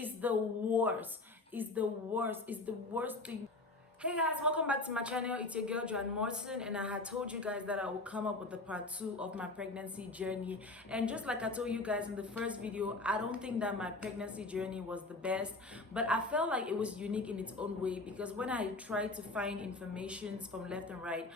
is the worst. It's the worst. It's the worst thing. Hey guys, welcome back to my channel. It's your girl Joanne Morrison, and I had told you guys that I will come up with the part 2 of my pregnancy journey. And just like I told you guys in the first video, I don't think that my pregnancy journey was the best, but I felt like it was unique in its own way, because when I tried to find informations from left and right,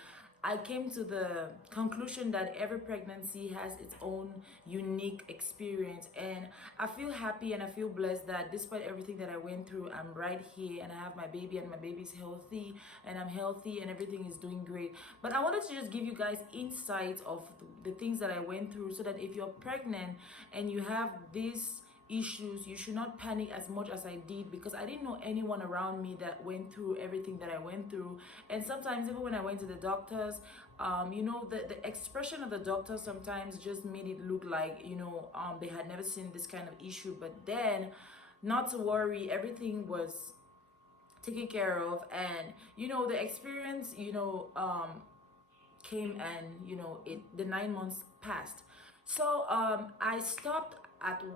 I came to the conclusion that every pregnancy has its own unique experience, and I feel happy and I feel blessed that despite everything that I went through, I'm right here and I have my baby, and my baby's healthy and I'm healthy and everything is doing great. But I wanted to just give you guys insight of the things that I went through, so that if you're pregnant and you have these issues, you should not panic as much as I did, because I didn't know anyone around me that went through everything that I went through. And sometimes even when I went to the doctors, the expression of the doctor sometimes just made it look like, they had never seen this kind of issue. But then, not to worry, everything was taken care of. And the experience came, and the 9 months passed. So I stopped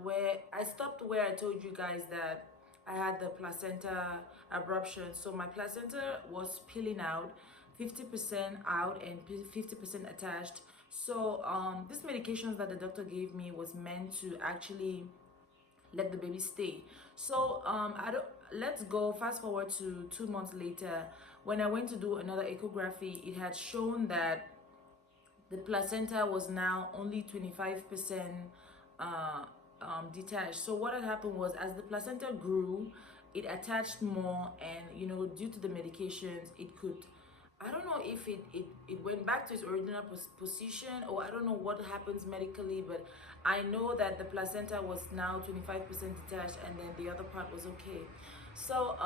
where I told you guys that I had the placenta abruption. So my placenta was peeling out, 50% out and 50% attached. So these medications that the doctor gave me was meant to actually let the baby stay. So let's go fast forward to 2 months later. When I went to do another echography, it had shown that the placenta was now only 25% detached. So what had happened was, as the placenta grew, it attached more, and due to the medications, it could, I don't know if it went back to its original position, or I don't know what happens medically, but I know that the placenta was now 25% detached, and then the other part was okay. So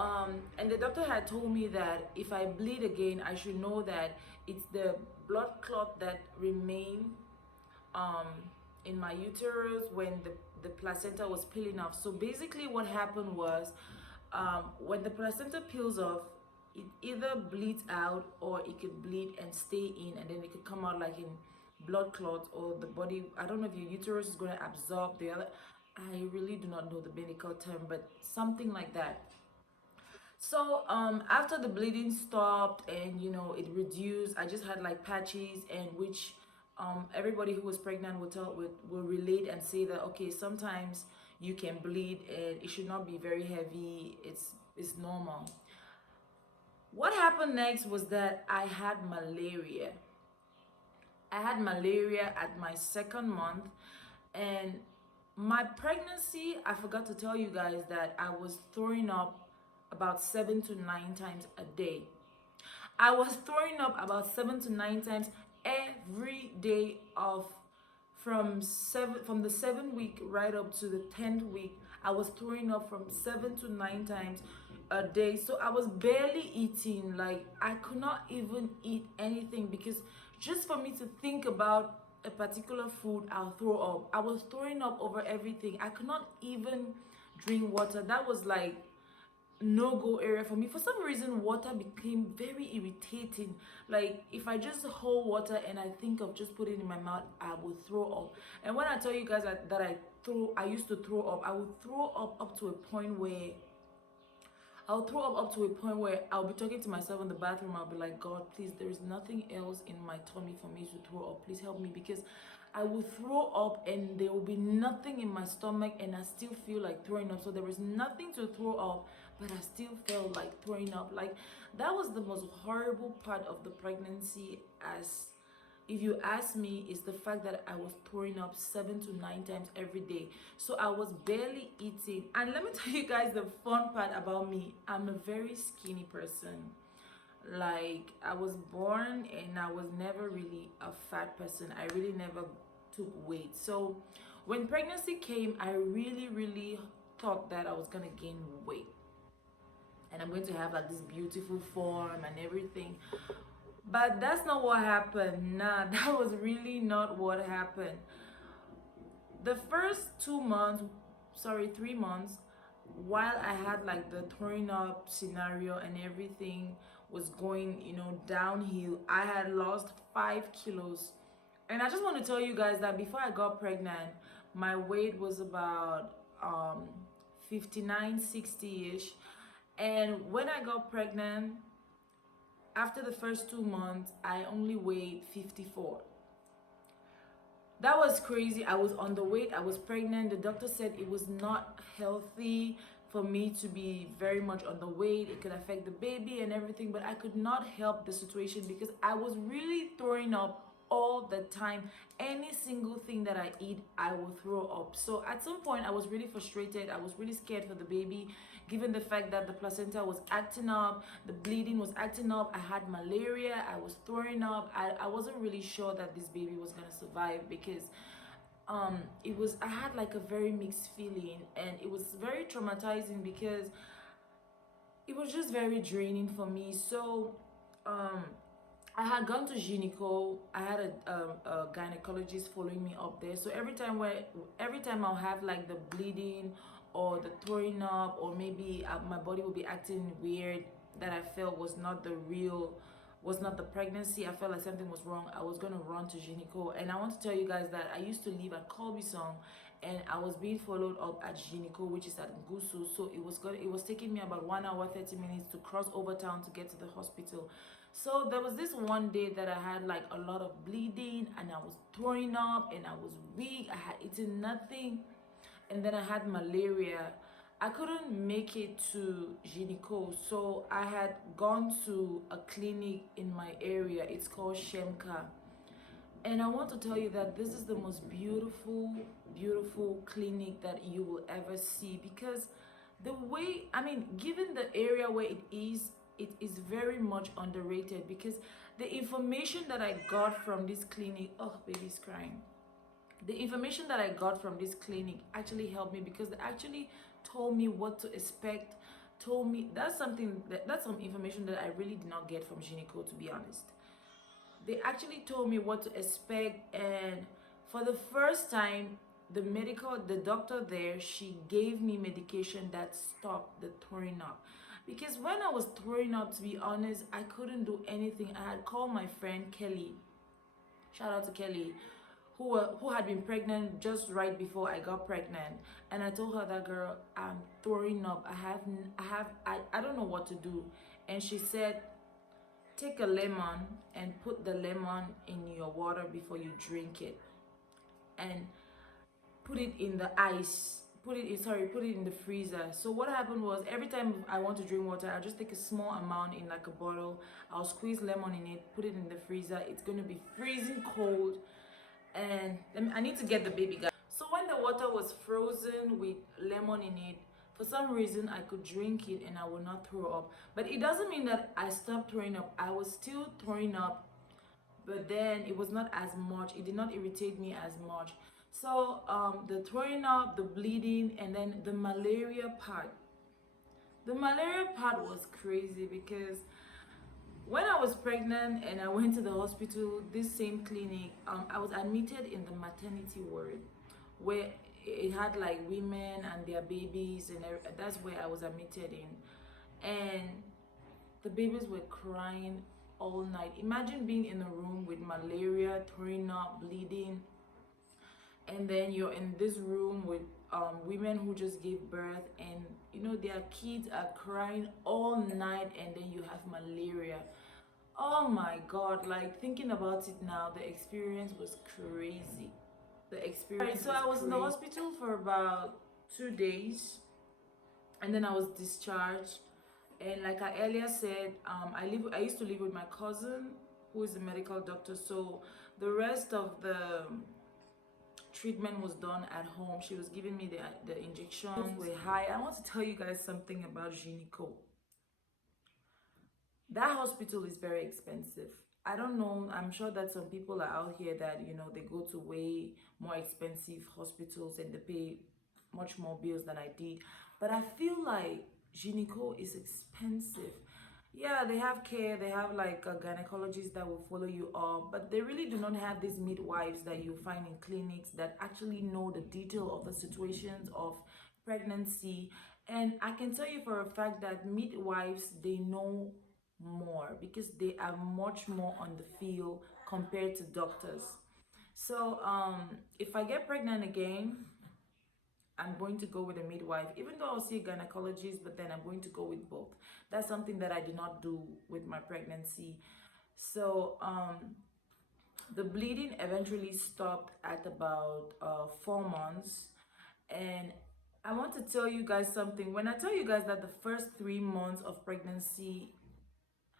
and the doctor had told me that if I bleed again, I should know that it's the blood clot that remain in my uterus when the placenta was peeling off. So basically what happened was, when the placenta peels off, it either bleeds out, or it could bleed and stay in, and then it could come out like in blood clots, or the body, I don't know if your uterus is going to absorb the other, I really do not know the medical term, but something like that. So after the bleeding stopped, and it reduced, I just had like patches, and which everybody who was pregnant will relate and say that, okay, sometimes you can bleed and it should not be very heavy, it's normal. What happened next was that I had malaria. I had malaria at my 2nd month, and my pregnancy, I forgot to tell you guys that I was throwing up about 7 to 9 times a day. I was throwing up about 7 to 9 times every day from the 7th week right up to the 10th week. I was throwing up from 7 to 9 times a day. So I was barely eating. Like, I could not even eat anything, because just for me to think about a particular food, I'll throw up. I was throwing up over everything. I could not even drink water. That was like no-go area for me. For some reason, water became very irritating. Like, if I just hold water and I think of just putting it in my mouth, I would throw up. And when I tell you guys that I used to throw up, I would throw up to a point where I'll be talking to myself in the bathroom. I'll be like, God, please, there is nothing else in my tummy for me to throw up. Please help me, because I will throw up and there will be nothing in my stomach, and I still feel like throwing up. So there was nothing to throw up, but I still felt like throwing up. Like, that was the most horrible part of the pregnancy, as if you ask me, is the fact that I was throwing up 7 to 9 times every day. So I was barely eating. And let me tell you guys the fun part about me. I'm a very skinny person. Like, I was born and I was never really a fat person. I really never took weight. So when pregnancy came, I really thought that I was gonna gain weight, and I'm going to have like this beautiful form and everything. But that's not what happened. Nah, that was really not what happened. The first 3 months, while I had like the throwing up scenario and everything was going, downhill, I had lost 5 kilos. And I just want to tell you guys that before I got pregnant, my weight was about 59, 60-ish. And when I got pregnant, after the first 2 months, I only weighed 54. That was crazy. I was underweight. I was pregnant. The doctor said it was not healthy for me to be very much underweight. It could affect the baby and everything, but I could not help the situation because I was really throwing up all the time. Any single thing that I eat, I will throw up. So at some point, I was really frustrated. I was really scared for the baby, given the fact that the placenta was acting up, the bleeding was acting up. I had malaria. I was throwing up. I wasn't really sure that this baby was gonna survive because it was, I had like a very mixed feeling, and it was very traumatizing because it was just very draining for me. So I had gone to gyneco. I had a gynecologist following me up there. So every time I'll have like the bleeding or the throwing up, or maybe my body will be acting weird, that I felt was not the pregnancy. I felt like something was wrong. I was gonna run to gyneco, and I want to tell you guys that I used to live at Colby Song, and I was being followed up at gyneco, which is at Ngusu. So it was taking me about 1 hour 30 minutes to cross over town to get to the hospital. So there was this one day that I had like a lot of bleeding, and I was throwing up, and I was weak. I had eaten nothing, and then I had malaria. I couldn't make it to gyneco, so I had gone to a clinic in my area. It's called Shemka. And I want to tell you that this is the most beautiful, beautiful clinic that you will ever see, because the way, I mean, given the area where it is very much underrated, because the information that I got from this clinic, oh, baby's crying. The information that I got from this clinic actually helped me, because they actually told me what to expect, told me that's some information that I really did not get from gyneco, to be honest. They actually told me what to expect, and for the first time, the doctor there, she gave me medication that stopped the throwing up. Because when I was throwing up, to be honest, I couldn't do anything. I had called my friend Kelly, shout out to Kelly, who had been pregnant just right before I got pregnant, and I told her that, girl, I'm throwing up. I don't know what to do. And she said, take a lemon and put the lemon in your water before you drink it, and put it in the ice. Put it in the freezer. So what happened was, every time I want to drink water, I'll just take a small amount in like a bottle. I'll squeeze lemon in it, put it in the freezer. It's gonna be freezing cold, and I need to get the baby, guys. So when the water was frozen with lemon in it, for some reason I could drink it and I will not throw up. But it doesn't mean that I stopped throwing up. I was still throwing up, but then it was not as much. It did not irritate me as much. So the throwing up, the bleeding, and then the malaria part. The malaria part was crazy, because when I was pregnant and I went to the hospital, this same clinic, I was admitted in the maternity ward, where it had like women and their babies, and that's where I was admitted in. And the babies were crying all night. Imagine being in a room with malaria, throwing up, bleeding, and then you're in this room with women who just gave birth, and their kids are crying all night, and then you have malaria. Oh my god, like, thinking about it now, the experience was crazy. The experience. Right, so I was in the hospital for about 2 days, and then I was discharged. And like I earlier said, I used to live with my cousin, who is a medical doctor. So the rest of the treatment was done at home. She was giving me the injections were high. I want to tell you guys something about gyneco. That hospital is very expensive. I don't know, I'm sure that some people are out here that they go to way more expensive hospitals and they pay much more bills than I did, but I feel like gyneco is expensive. Yeah, they have care, they have like a gynecologist that will follow you up, but they really do not have these midwives that you find in clinics that actually know the detail of the situations of pregnancy. And I can tell you for a fact that midwives, they know more, because they are much more on the field compared to doctors. So if I get pregnant again, I'm going to go with a midwife, even though I'll see a gynecologist, but then I'm going to go with both. That's something that I did not do with my pregnancy. So the bleeding eventually stopped at about 4 months. And I want to tell you guys something. When I tell you guys that the first 3 months of pregnancy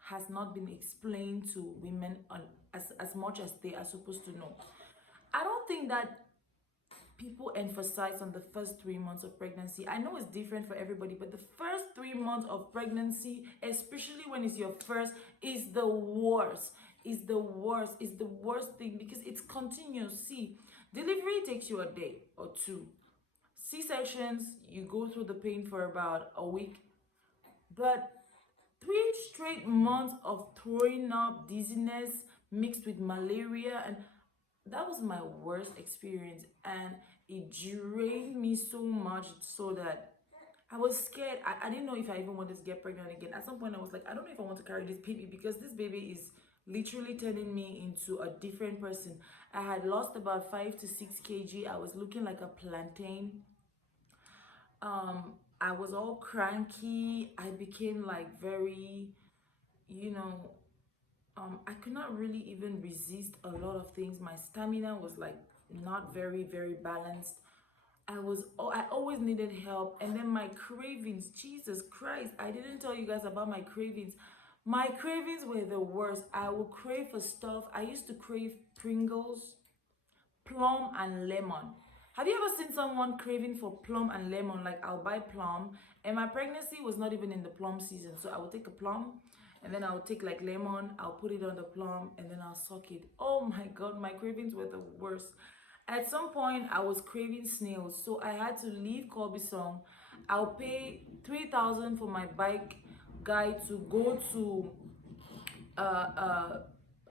has not been explained to women as much as they are supposed to know, I don't think that people emphasize on the first 3 months of pregnancy. I know it's different for everybody, but the first 3 months of pregnancy, especially when it's your first, is the worst. Is the worst. Is the worst thing because it's continuous. See, delivery takes you a day or two. C-sections, you go through the pain for about a week, but 3 straight months of throwing up, dizziness mixed with malaria, and that was my worst experience, and it drained me so much so that I was scared. I didn't know if I even wanted to get pregnant again. At some point I was like, I don't know if I want to carry this baby because this baby is literally turning me into a different person. I had lost about 5 to 6 kg. I was looking like a plantain. I was all cranky. I became like very, you know, I could not really even resist a lot of things. My stamina was like not very balanced. I always needed help. And then my cravings, Jesus Christ, I didn't tell you guys about my cravings. My cravings were the worst. I would crave for stuff. I used to crave Pringles, plum and lemon. Have you ever seen someone craving for plum and lemon? Like, I'll buy plum, and my pregnancy was not even in the plum season, so I would take a plum and then I'll take like lemon, I'll put it on the plum, and then I'll suck it. Oh my god, my cravings were the worst. At some point I was craving snails, so I had to leave Corbison. I'll pay 3,000 for my bike guy to go to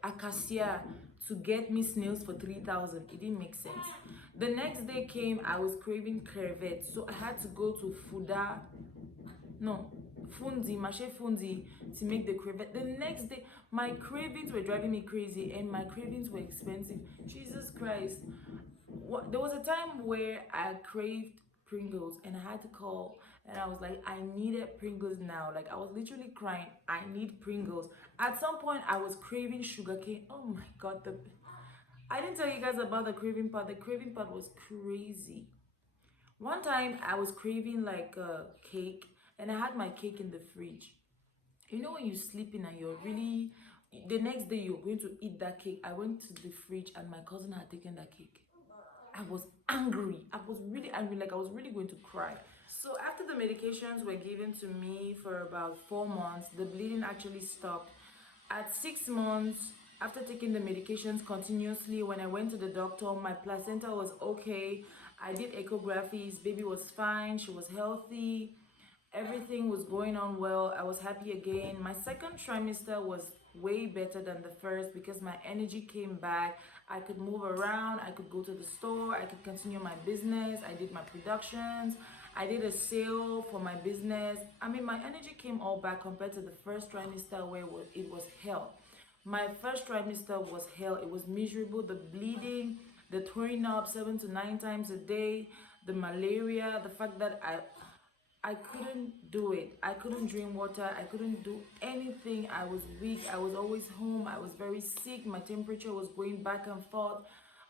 Acacia to get me snails for 3,000. It didn't make sense. The next day came, I was craving crevettes, so I had to go to Fuda, no, Fundi, Mache Fundi, to make the crevette. The next day, my cravings were driving me crazy, and my cravings were expensive. Jesus Christ. There was a time where I craved Pringles and I had to call, and I was like, I needed Pringles now. Like, I was literally crying, I need Pringles. At some point I was craving sugarcane. Oh my god, I didn't tell you guys about the craving part. The craving part was crazy. One time I was craving like a cake, and I had my cake in the fridge. You know when you're sleeping and you're really, the next day you're going to eat that cake. I went to the fridge and my cousin had taken that cake. I was angry. I was really angry, like I was really going to cry. So after the medications were given to me for about 4 months, the bleeding actually stopped. At 6 months, after taking the medications continuously, when I went to the doctor, my placenta was okay. I did echographies, baby was fine, she was healthy. Everything was going on well. I was happy again. My second trimester was way better than the first because my energy came back. I could move around, I could go to the store, I could continue my business. I did my productions, I did a sale for my business. I mean, my energy came all back compared to the first trimester where it was hell. My first trimester was hell. It was miserable. The bleeding, the throwing up 7 to 9 times a day, the malaria, the fact that I couldn't do it. I couldn't drink water. I couldn't do anything. I was weak. I was always home. I was very sick. My temperature was going back and forth.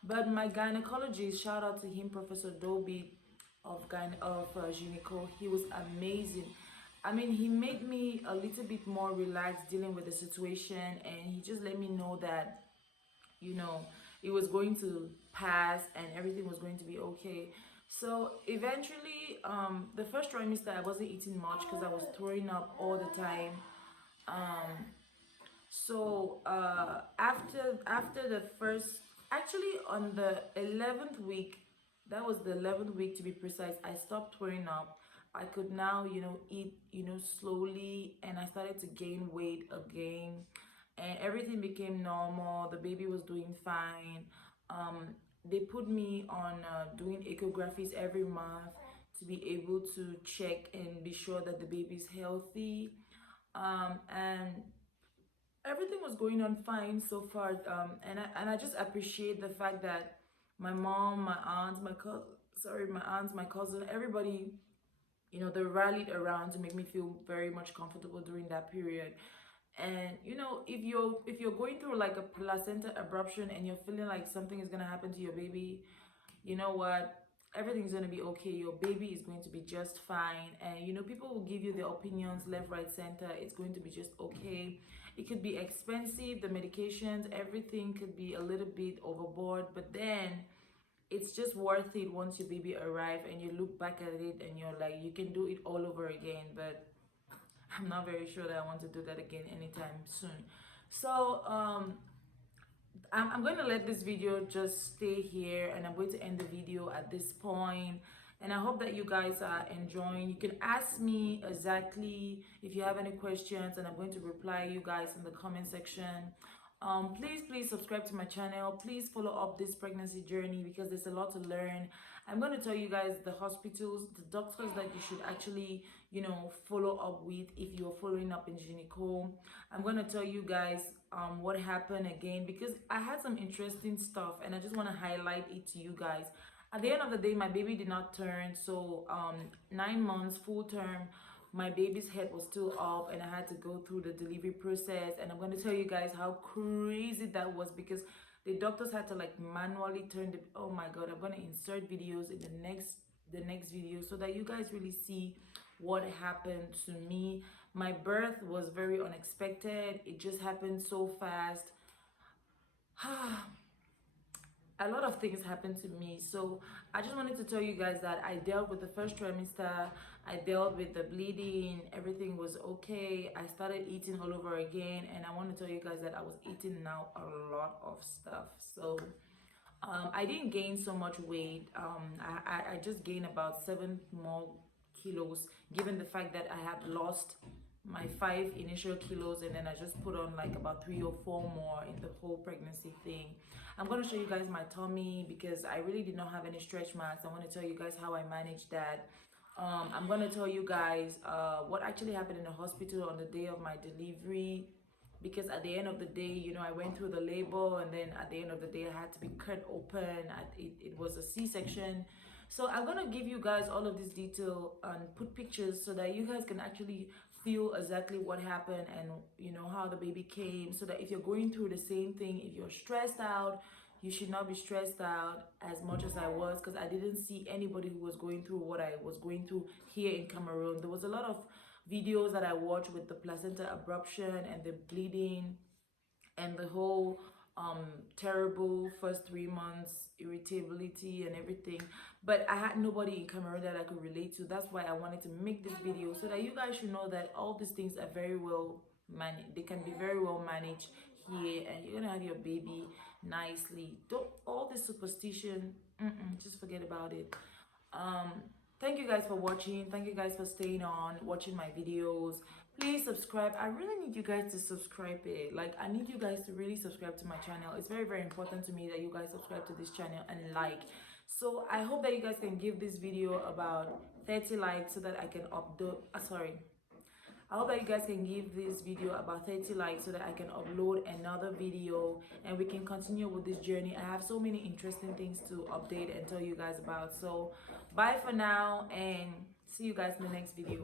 But my gynecologist, shout out to him, Professor Dobie of Gyneco, he was amazing. I mean, he made me a little bit more relaxed dealing with the situation, and he just let me know that, you know, it was going to pass and everything was going to be okay. So eventually, the first trimester I wasn't eating much because I was throwing up all the time. After the first, actually on the 11th week, that was the 11th week to be precise, I stopped throwing up. I could now, eat, slowly, and I started to gain weight again, and everything became normal. The baby was doing fine. They put me on doing echographies every month to be able to check and be sure that the baby's healthy. And everything was going on fine so far. And I just appreciate the fact that my mom, my aunt, sorry, my aunts, my cousin, everybody, you know, they rallied around to make me feel very much comfortable during that period. And you know, if you're going through like a placenta abruption and you're feeling like something is going to happen to your baby, you know what, everything's going to be okay. Your baby is going to be just fine. And you know, people will give you their opinions left, right, center. It's going to be just okay. It could be expensive, the medications, everything could be a little bit overboard, but then it's just worth it once your baby arrive and you look back at it and you're like, you can do it all over again. But I'm not very sure that I want to do that again anytime soon. So I'm going to let this video just stay here, and I'm going to end the video at this point. And I hope that you guys are enjoying. You can ask me exactly if you have any questions, and I'm going to reply you guys in the comment section. Please subscribe to my channel. Please follow up this pregnancy journey because there's a lot to learn. I'm going to tell you guys the hospitals, the doctors that you should actually, you know, follow up with if you're following up in gyneco. I'm going to tell you guys what happened again, because I had some interesting stuff and I just want to highlight it to you guys. At the end of the day, my baby did not turn, so 9 months full term, my baby's head was still up and I had to go through the delivery process. And I'm going to tell you guys how crazy that was, because the doctors had to like manually turn the, oh my god, I'm going to insert videos in the next video so that you guys really see what happened to me. My birth was very unexpected. It just happened so fast. A lot of things happened to me, so I just wanted to tell you guys that I dealt with the first trimester. I dealt with the bleeding, everything was okay. I started eating all over again, and I want to tell you guys that I was eating now a lot of stuff. So I didn't gain so much weight. I just gained about 7 more kilos, given the fact that I had lost my 5 initial kilos, and then I just put on like about 3 or 4 more in the whole pregnancy thing. I'm going to show you guys my tummy because I really did not have any stretch marks. I want to tell you guys how I managed that. I'm going to tell you guys what actually happened in the hospital on the day of my delivery, because at the end of the day, you know, I went through the labor, and then at the end of the day I had to be cut open. It was a C-section. So I'm gonna give you guys all of this detail and put pictures so that you guys can actually feel exactly what happened, and you know how the baby came, so that if you're going through the same thing, if you're stressed out, you should not be stressed out as much as I was, because I didn't see anybody who was going through what I was going through here in Cameroon. There was a lot of videos that I watched with the placenta abruption and the bleeding and the whole terrible first 3 months irritability and everything, but I had nobody in Cameroon that I could relate to. That's why I wanted to make this video, so that you guys should know that all these things are very well managed. They can be very well managed here, and you're gonna have your baby nicely. Don't, all this superstition, just forget about it. Thank you guys for watching. Thank you guys for staying on, watching my videos. Please subscribe. I really need you guys to subscribe it. Like, I need you guys to really subscribe to my channel. It's very, very important to me that you guys subscribe to this channel and like. So I hope that you guys can give this video about 30 likes so that I can upload, I hope that you guys can give this video about 30 likes so that I can upload another video and we can continue with this journey. I have so many interesting things to update and tell you guys about. So bye for now, and see you guys in the next video.